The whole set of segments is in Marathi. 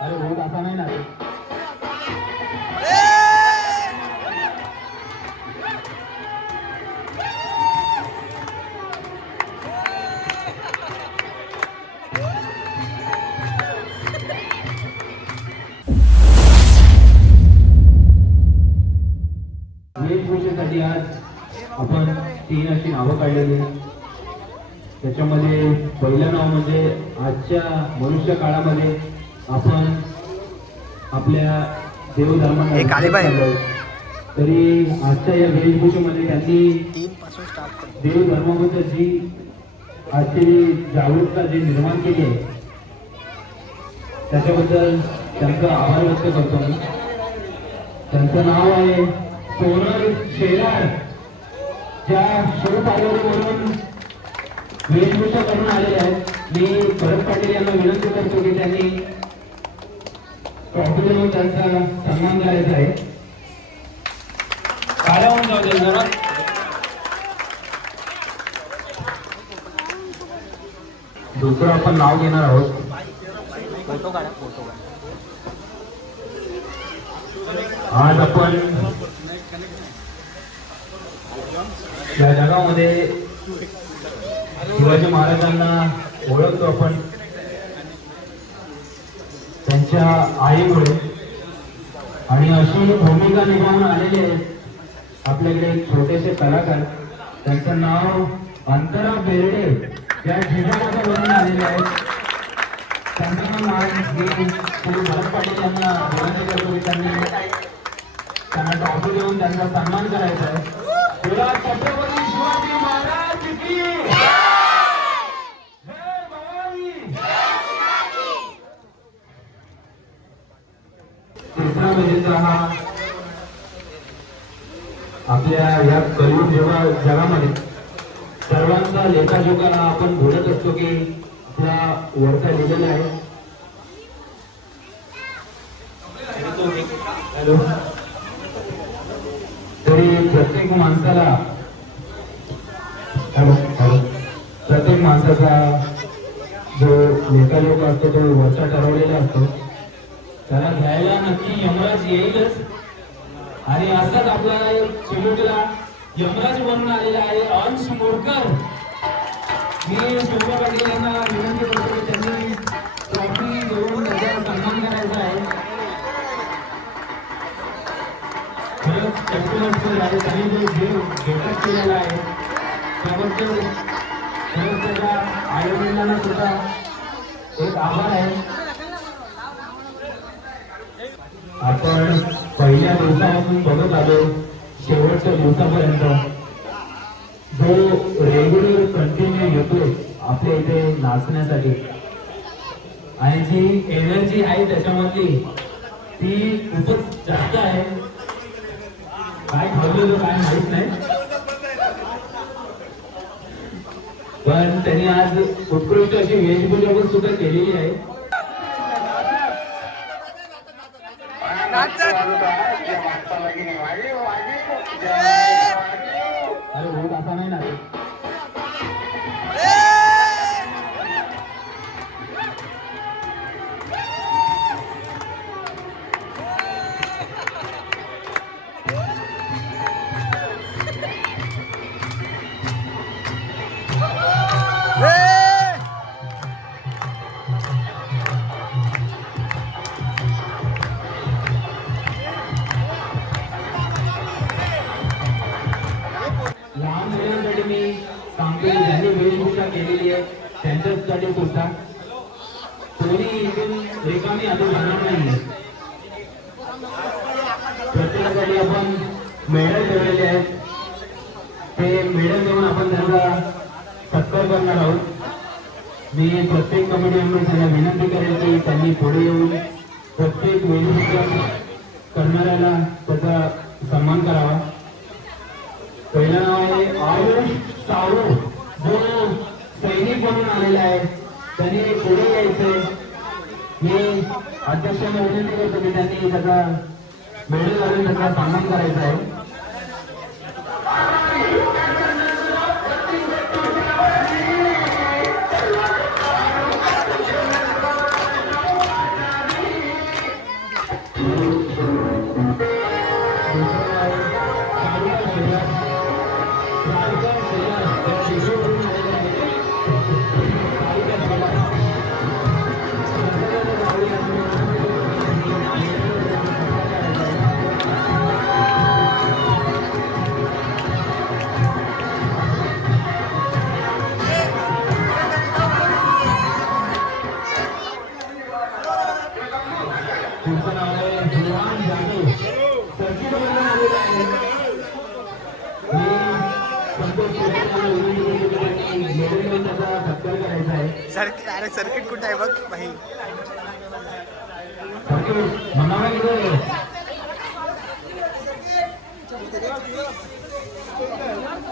अरे होत असा नाही ना वेशभूषेसाठी आज आपण तीन अशी नावं काढलेली आहेत. त्याच्यामध्ये पहिलं नाव म्हणजे आजच्या मनुष्य काळामध्ये आपण आपल्या. चाललोय. तरी आजच्या या वेशभूषेमध्ये त्यांनी देवधर्माबद्दल जी आजची जागरूकता जी निर्माण केली आहे त्याच्याबद्दल त्यांचा आभार व्यक्त करतो मी त्यांचं नाव आहे सोनल शेलार ज्या शिवपार्वतीवरून वेशभूषा करून आलेले आहेत. मी भरत पाटील यांना विनंती करतो की त्यांनी ट्रॉफी त्यांचा सन्मान करायचा आहे. काळ्या होऊन जाऊ दे जरा. दुसरं आपण नाव घेणार आहोत. फोटो काढा फोटो काढा आज आपण या जगामध्ये शिवाजी महाराजांना ओळखतो आपण. त्यांच्या आईमुळे. आणि अशी भूमिका निभावून आलेले आहेत आपल्याकडे एक छोटेसे कलाकार त्यांचं नाव अंतरा बेर्डे या जिल्ह्यामध्ये बनून आलेले आहेत. भरत पाटील यांना त्यांनी त्यांना ट्रॉफी देऊन त्यांचा सन्मान करायचा आहे. तुला छत्रपती शिवाजी महाराज की तिसरा विजेता हा आपल्या या कलयुग जेव्हा जगामध्ये सर्वांचा लेखाजोखाला आपण बोलत असतो की आपला वरचा लिहिलेला आहे. हॅलो. तरी प्रत्येक माणसाला हॅलो हॅलो. प्रत्येक माणसाचा जो लेखाजोखा असतो तो वरचा ठरवलेला असतो. त्याला घ्यायला नक्की यमराज येईलच. आणि असाच आपला चिमुटला यमराज बनून आलेला आहे अंश मोडकर. मी शोभा पाटील यांना विनंती करतो की त्यांनी ट्रॉफी देऊन त्याचा सन्मान करायचा आहे. खरंच कष्टमस्त आहे त्यांनी जो जीव घेतच केलेला आहे. त्याबद्दल खरंच त्याच्या आईवडिलांना सुद्धा एक आभार आहे. आपण पहिल्या दिवसापासून बघत आलो शेवटच्या दिवसापर्यंत. जो रेग्युलर कंटिन्यू येतोय आपल्या इथे नाचण्यासाठी. आणि जी एनर्जी आहे त्याच्यामधली ती खूपच जास्त आहे. काय ठरलेलं काय माहीत नाही. पण त्यांनी आज उत्कृष्ट अशी वेशभूषा पण सुद्धा केलेली आहे. अरे होत असा नाही ना केलेली आहे. त्यांच्यासाठी सुद्धा कोणी इथून रिकामी आता जाणार नाही प्रत्येकासाठी आपण मेडल ठेवलेले आहेत. ते मेडल देऊन आपण त्यांचा सत्कार करणार आहोत. मी प्रत्येक कमिटी त्यांना विनंती करेल की त्यांनी पुढे येऊन प्रत्येक वेशभूषा करणाऱ्याला त्याचा सन्मान करावा. पहिलं नाव आहे आयुष सावू. सैनिक म्हणून आलेला आहे त्यांनी पुढे यायचंय हे अध्यक्षांना विनंती करतो की त्यांनी त्याचा मेडल घालून त्याचा सन्मान करायचा आहे. बघ भाई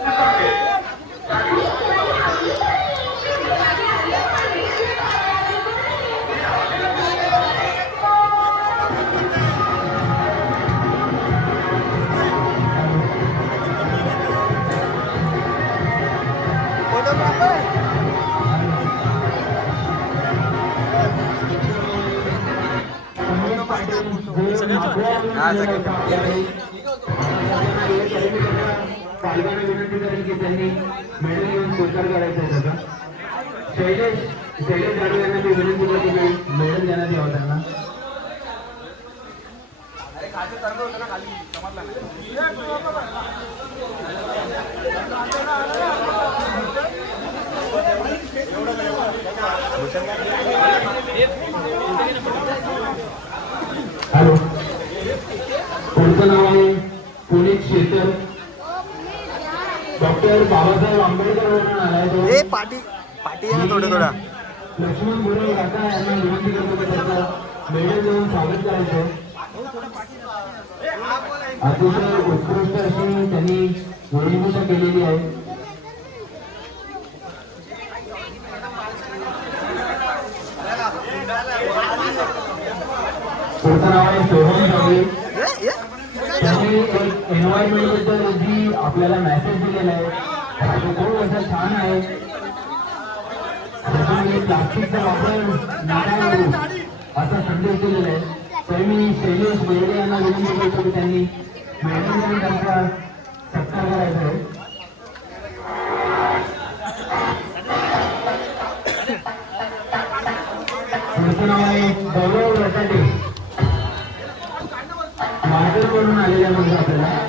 सर्किट त्याचा शैलेश शैलेश जाधव यांना मी विनंती करतो की मेडल देण्यात यावं त्यांना हॅलो पुढचं नाव आहे पुनीत शेतर डॉक्टर बाबासाहेब आंबेडकर आलाय तो. ए पाटी पाटी आहे थोडं थोडा. लक्ष्मण गुरु काका यांना विनंती करतो की त्याचं मेडल देऊन स्वागत करायचं. अतिशय उत्कृष्ट अशी त्यांनी वेशभूषा केलेली आहे. पुढचं नाव आहे सोहम जावळे एन्व्हायरमेंटबद्दल जी आपल्याला मेसेज दिलेला आहे. तो खूप असा छान आहे. त्याच्यामध्ये प्लास्टिकचा वापर नाडा असा संदेश दिलेला आहे. तर मी शैलेश बेडे यांना विनंती करतो की त्यांनी मेडल त्यांचा सत्कार करायचा आहे. गौरव रटाटे मार्गवरून आलेल्या म्हणजे आपल्याला.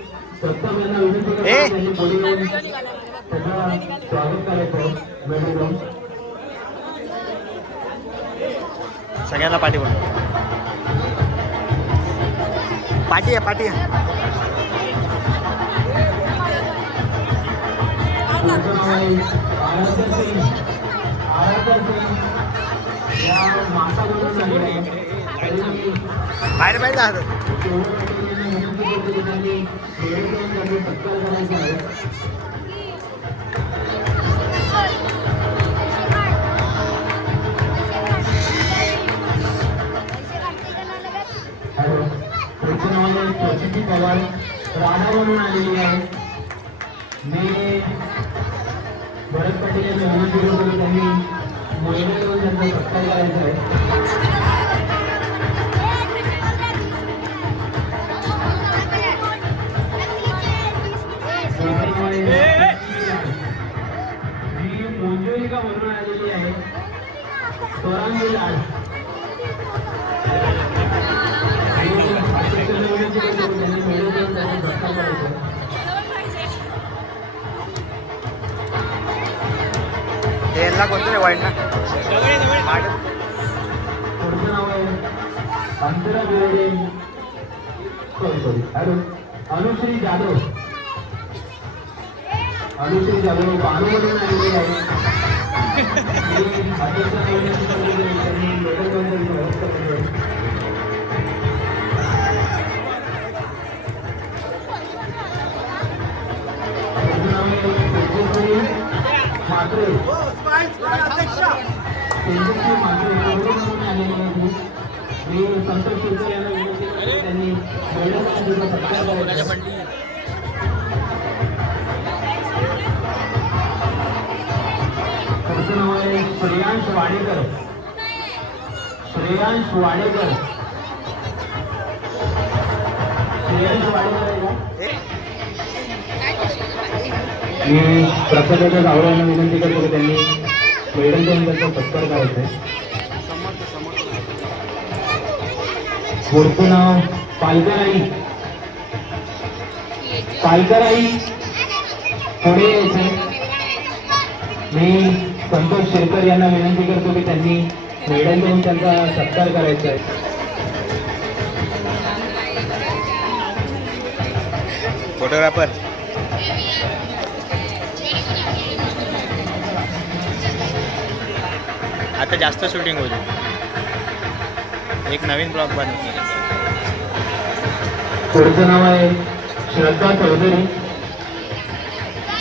सगळ्यांना पाठी बोल पाठी आहे पाठी बाहेर बाहेर त्यांनी सत्कार करायचा आहे प्रसिद्धी पवार राधावरून आलेली आहे मी भरत पटेल यांनी महिला येऊन त्यांचा सत्कार करायचा आहे. करायचा आहे. यांना कोणतं रे वाईट ना. पुढचं नाव आहे Antara Birde sorry sorry hello Anushree Jadhav Anushree Jadhav बाणूमधून आलेली आहे श्रेयांश वाडेकर श्रेयांश वाडेकर मी प्रसादाच्या गावड्यांना विनंती करतो की त्यांनी मैदान देऊन त्यांचा सत्कार करायचा पुढचं नाव पालकर आई पालकर आई पुढे यायचे. मी संतोष शेरकर यांना विनंती करतो की त्यांनी देऊन त्यांचा सत्कार करायचा आहे. फोटोग्राफर. आता जास्त शूटिंग होईल. एक नवीन ब्लॉग बनव पुढचं नाव आहे श्रद्धा चौधरी.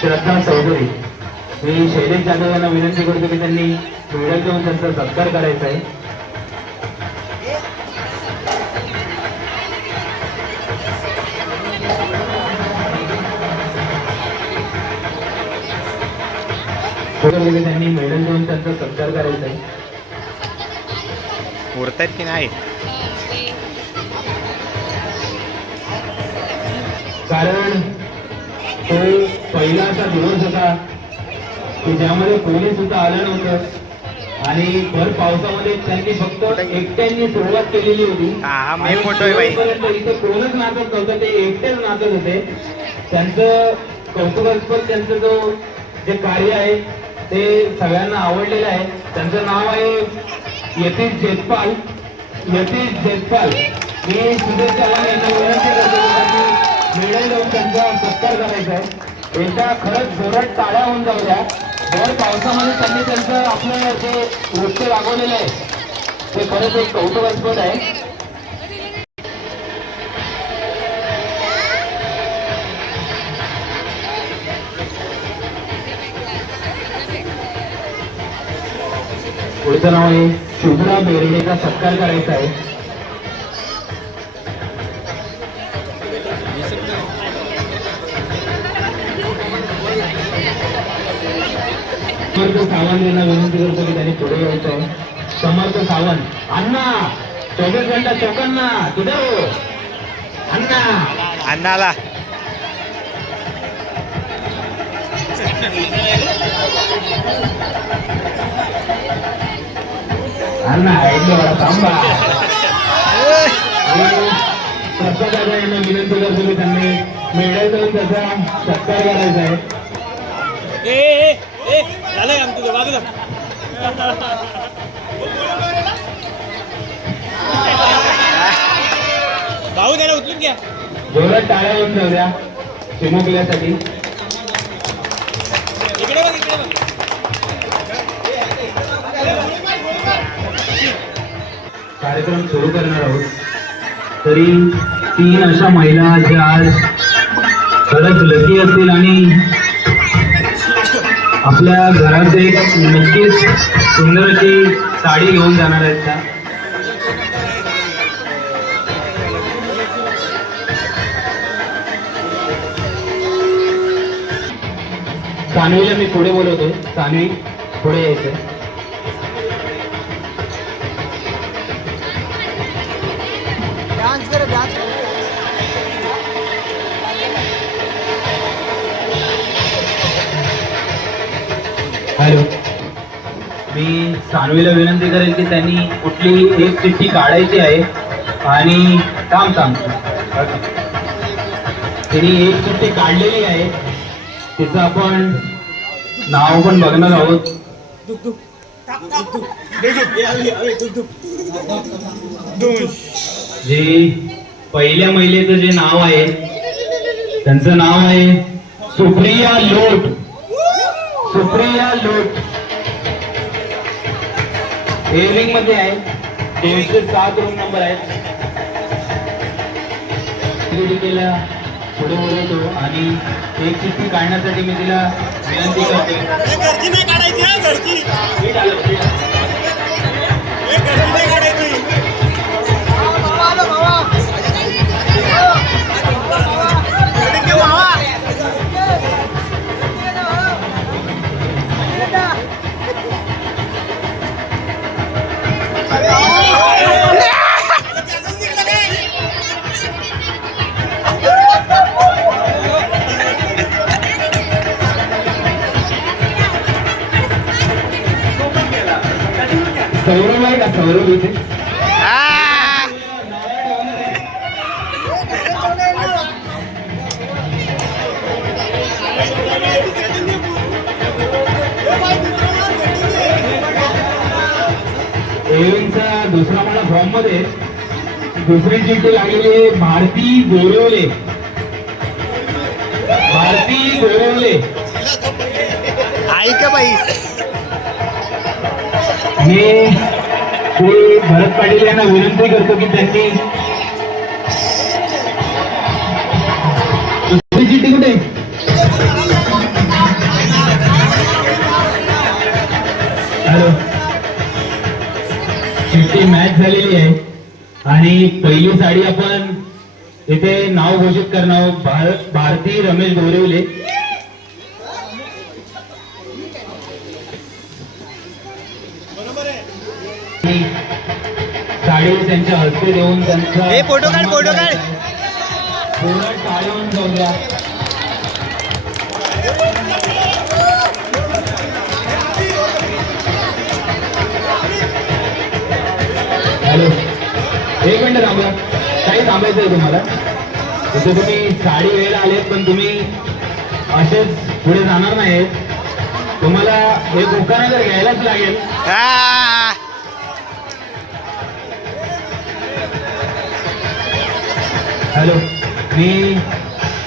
श्रद्धा चौधरी. मी शैलेश जाधव यांना विनंती करतो की त्यांनी मेडल देऊन त्यांचा सत्कार करायचा आहे. त्यांनी मेडल देऊन त्यांचा सत्कार करायचा आहे. उरतायत की नाही? कारण तो पहिला असा दिवस होता की ज्यामध्ये पोलीस सुद्धा आलं नव्हतं. आणि भर पावसामध्ये त्यांनी फक्त एकट्यांनी सुरुवात केलेली होती. हा, हा इथे कोणच नाचत नव्हतं ते एकटेच नाचत होते. त्यांचं कौतुकास्पद त्यांचं जो जे कार्य आहे ते सगळ्यांना आवडलेलं आहे. त्यांचं नाव आहे यतीश जेतपाल यतीश जेतपाल मी सुधीर चव्हाण यांना विनंती करतो त्यांनी देऊन त्यांचा सत्कार करायचा आहे. एकदा खरंच जोरात टाळ्या होऊन जाऊ द्या. भर पावसामध्ये त्यांनी त्यांचं आपलं जे नृत्य राबवलेलं आहे ते खरंच एक कौतुकास्पद आहे. पुढचं नाव आहे शुभ्रा बेर्डेचा सत्कार करायचा आहे. समर्थ सावंत यांना विनंती करतो की त्यांनी पुढे यायचं. आहे समर्थ सावंत अण्णा चौबीस घंटा चौकांना तिथे हो अण्णा. अन्नाला अण्णा ऐकलं बरं, थांबा. आणि प्रसाद दादा यांना विनंती करतो की त्यांनी देऊन त्याचा सत्कार करायचा आहे. झालंय आमचं बाजूला भाऊ त्याला उचलून घ्या. जोरात टाळ्या होऊन जाऊ द्या. चिमुकल्यासाठी. इकडे बघ इकडे बघ. कार्यक्रम सुरू करणार आहोत. तरी तीन अशा महिला ज्या आज खरंच लकी असतील आणि आपल्या घरात एक नक्कीच सुंदर अशी साडी घेऊन जाणार आहेत का सानवीला मी पुढे बोलवतो. सानवी पुढे यायचं. मी सानवीला विनंती करेल की त्यांनी कुठली एक चिठ्ठी काढायची आहे आणि काम सांगतो त्यांनी एक चिठ्ठी काढलेली आहे. तिचं आपण नाव पण बघणार आहोत. जे पहिल्या महिलेचं जे नाव आहे त्यांचं नाव आहे सुप्रिया लोट. सुप्रिया लोट. एअरिंगमध्ये आहे. दोनशे सात रूम नंबर आहे तिला पुढे बोलवतो आणि एक चिठ्ठी काढण्यासाठी मी तिला विनंती करते सौरभ आहे का सौरभ इथे दुसरा मला फॉर्ममध्ये दुसरी चिठ्ठी लागलेली आहे भारती गोरवले भारती गोरवले ऐक बाई. श्री भरत पाटील यांना विनंती करतो की त्यांनी पहिली साडी आपण इथे नाव घोषित करणार आहोत. भारत भारती रमेश गोरेवले. साडी त्यांच्या हस्ते देऊन त्यांचा ए, फोटो काढ, फोटो काढ. पूर्ण टाळून जाऊ मिनिट थांबा काही थांबायचं आहे तुम्हाला. जसं तुम्ही साडी वेळेला आलेत पण तुम्ही असेच पुढे जाणार नाही तुम्हाला हे दुकानं जर घ्यायलाच लागेल. हॅलो. मी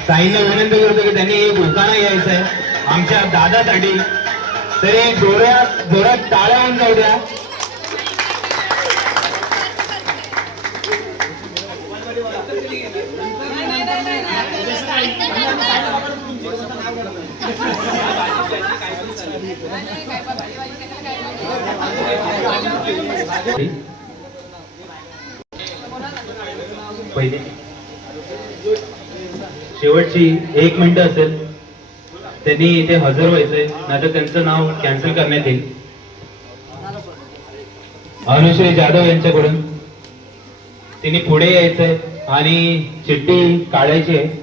ताईंना विनंती करतो की त्यांनी हे दुकानं घ्यायचं आहे आमच्या दादासाठी. तरी जोरात जोरात टाळ्या होऊन जाऊ द्या. पहिले. शेवटची एक मिनिट असेल. त्यांनी इथे हजर व्हायचंय. नाहीतर त्यांचं नाव कॅन्सल करण्यात येईल. अनुश्री जाधव यांच्याकडून. तिने पुढे यायचंय. आणि चिठ्ठी काढायची आहे.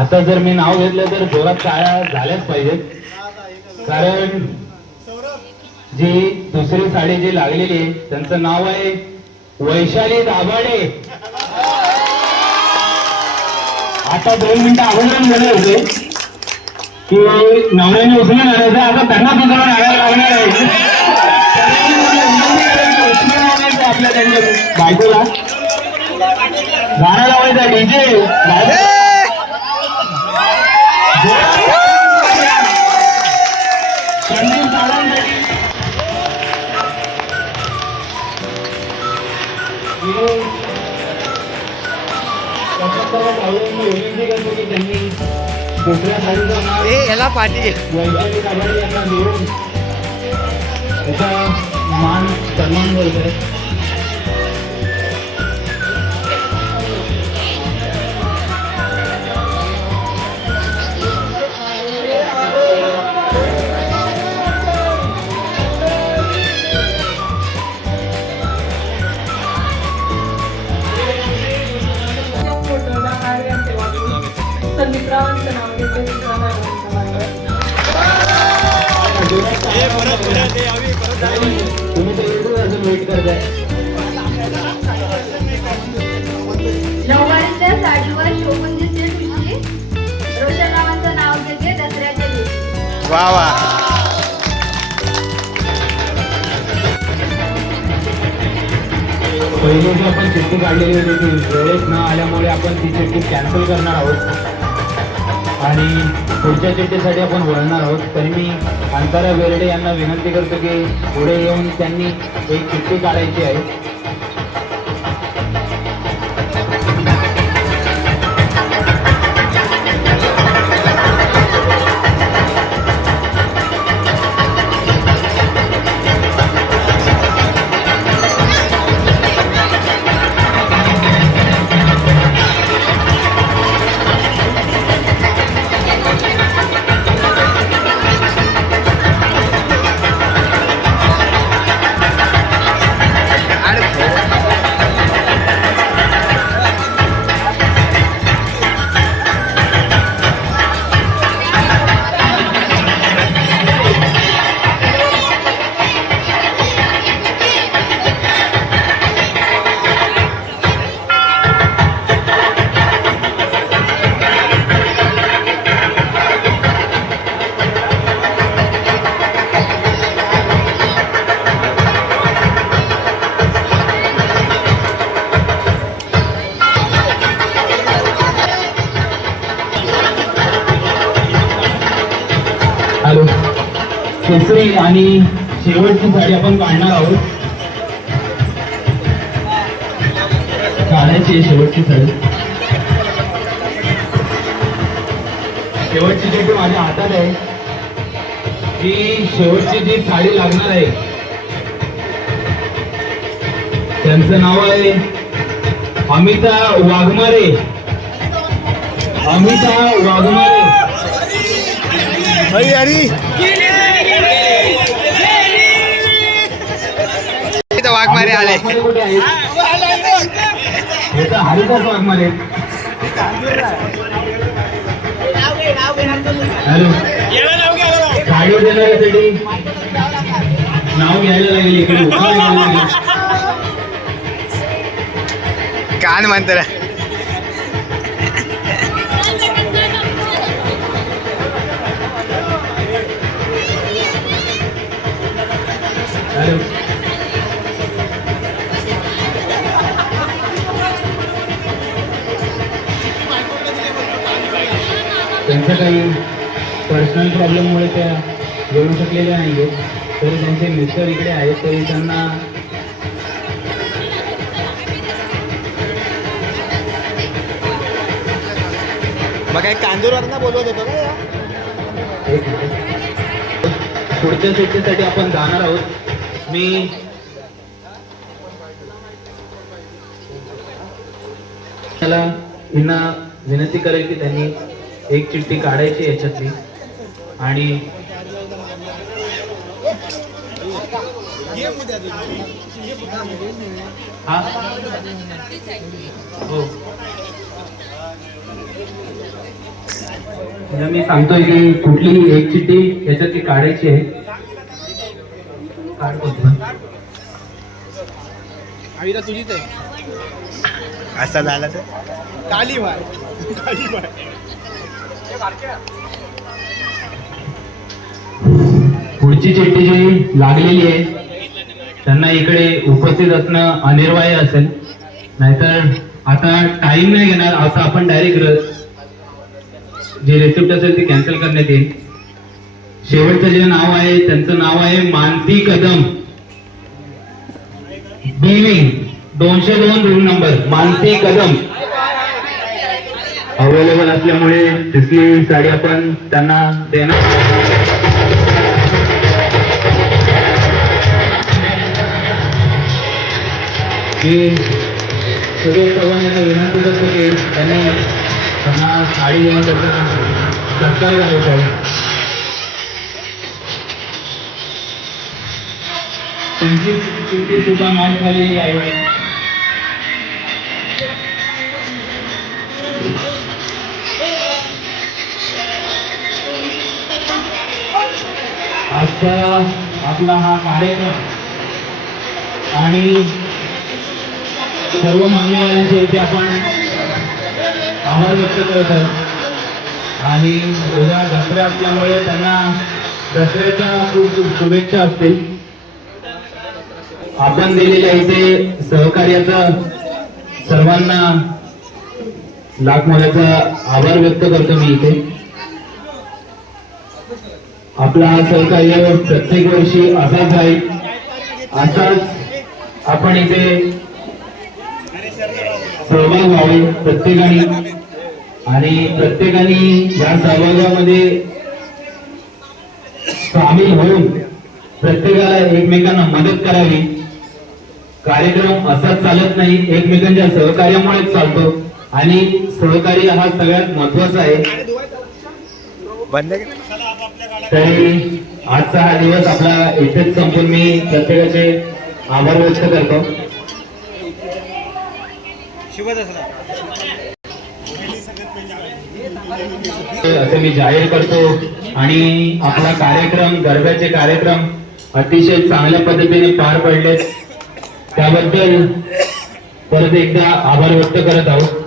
आता जर मी नाव घेतलं तर जोरात शाळा झाल्याच पाहिजेत. कारण जी दुसरी साडी जी लागलेली आहे त्यांचं नाव आहे वैशाली दाभाडे. आता दोन मिनिटं अगोदर झाले होते. की नवऱ्याने उचलून आणायचं आता त्यांना सुद्धा आणायला लागणार आहे. त्यांच्या बायकोला गाणं लावायचा डीजे संदीप त्यांनी याला पाठी वैशाली काबाडी यांना देऊन त्याचा मान सन्मान करतोय वा वा. पहिली जी आपण चिठ्ठी काढलेली होती ती. वेळेत न आल्यामुळे आपण ती चिठ्ठी कॅन्सल करणार आहोत. आणि पुढच्या चिठ्ठीसाठी आपण वळणार आहोत. तरी मी अंतरा वेरडे यांना विनंती करतो की पुढे येऊन त्यांनी एक चिठ्ठी काढायची आहे. तिसरी आणि शेवटची साडी आपण काढणार आहोत. काढायची आहे शेवटची साडी. शेवटची जी माझ्या हातात आहे ती शेवटची जी साडी लागणार आहे त्यांचं नाव आहे अमिता वाघमारे. अमिता वाघमारे. हरी हरी आले? तर हरिदास वाघमारे. हॅलो. गाडी देणाऱ्यासाठी नाव घ्यायला लागेल इकडे. कान त्यांचं काही पर्सनल प्रॉब्लेममुळे त्या येऊ शकलेल्या नाही आहेत तरी त्यांचे मिस्टर इकडे आहेत तरी त्यांना मग काय कांदूरवर बोलवत होतो का एक. पुढच्या सुट्टीसाठी आपण जाणार आहोत. मी त्याला यांना विनंती करेल की त्यांनी एक चिठ्ठी काढायची याच्यातली. आणि हा? हो. म्हणजे मी सांगतोय की कुठली एक चिठ्ठी याच्यातली काढायची आहे. काढ कोणती? आईला तुझीच आहे. असं झालं तर? काली बाय काली बाय पुढची चिठ्ठी जी लागलेली आहे त्यांना इकडे उपस्थित असणं अनिर्वाय असेल. नाहीतर आता टाइम नाही घेणार असं आपण डायरेक्ट जे रेसिप्ट असेल ते कॅन्सल करण्यात येईल. शेवटचं जे नाव आहे त्यांचं नाव आहे मानसी कदम. बिलिंग दोनशे दोन room number Mansi Kadam. Available असल्यामुळे तिथली साडी आपण त्यांना देणार. की सगळे चव्हाण यांना विनंती करतो की त्यांनी त्यांना साडी देऊन त्याचा सत्कार करायचा आहे त्यांची सुद्धा मान झाली आहे. आजचा आपला हा कार्यक्रम आणि सर्व मान्यवरांचे इथे आपण आभार व्यक्त करत आहोत. आणि उद्या दसरा असल्यामुळे त्यांना दसऱ्याच्या खूप खूप शुभेच्छा असतील. आपण दिलेल्या इथे सहकार्याचा सर्वांना लाख मोलाचा आभार व्यक्त करतो मी इथे. आपला हा सहकार्य प्रत्येक वर्षी असाच आहे. असाच आपण इथे सहभाग व्हावे प्रत्येकाने. आणि प्रत्येकाने या सहभागामध्ये सामील होऊन प्रत्येकाला एकमेकांना मदत करावी. कार्यक्रम असाच चालत नाही एकमेकांच्या सहकार्यामुळेच चालतो. आणि सहकार्य हा सगळ्यात महत्त्वाचा आहे. तरी आजचा हा दिवस आपला इथेच संपून मी प्रत्येकाचे आभार व्यक्त करतो. असे मी जाहीर करतो आणि आपला कार्यक्रम गरब्याचे कार्यक्रम अतिशय चांगल्या पद्धतीने पार पडले त्याबद्दल परत एकदा आभार व्यक्त करत आहोत.